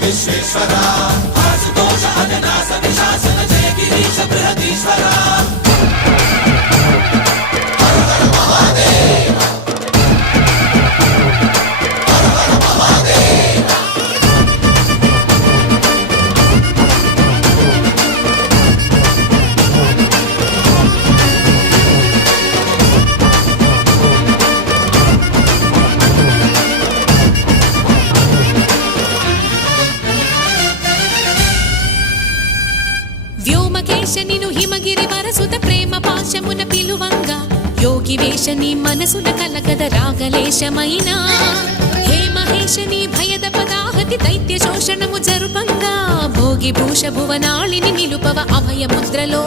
విశ్వేశ్వరా ఆశుతోష అజనాస విశాసన జయ గిరీశ బృహదీశ్వరా హర హర మహాదేవ హర హర మహాదేవ వ్యోమకేశనిను హిమగిరి వరసుత ప్రేమ పాశమున పిలువంగా యోగి వేషని మనసున కలకద రాగలేశమైనా హే మహేశని భయద పదాహతి దైత్య శోషణము జరుపంగా భోగి భూష భువనాళిని నిలుపవ అభయ ముద్రలో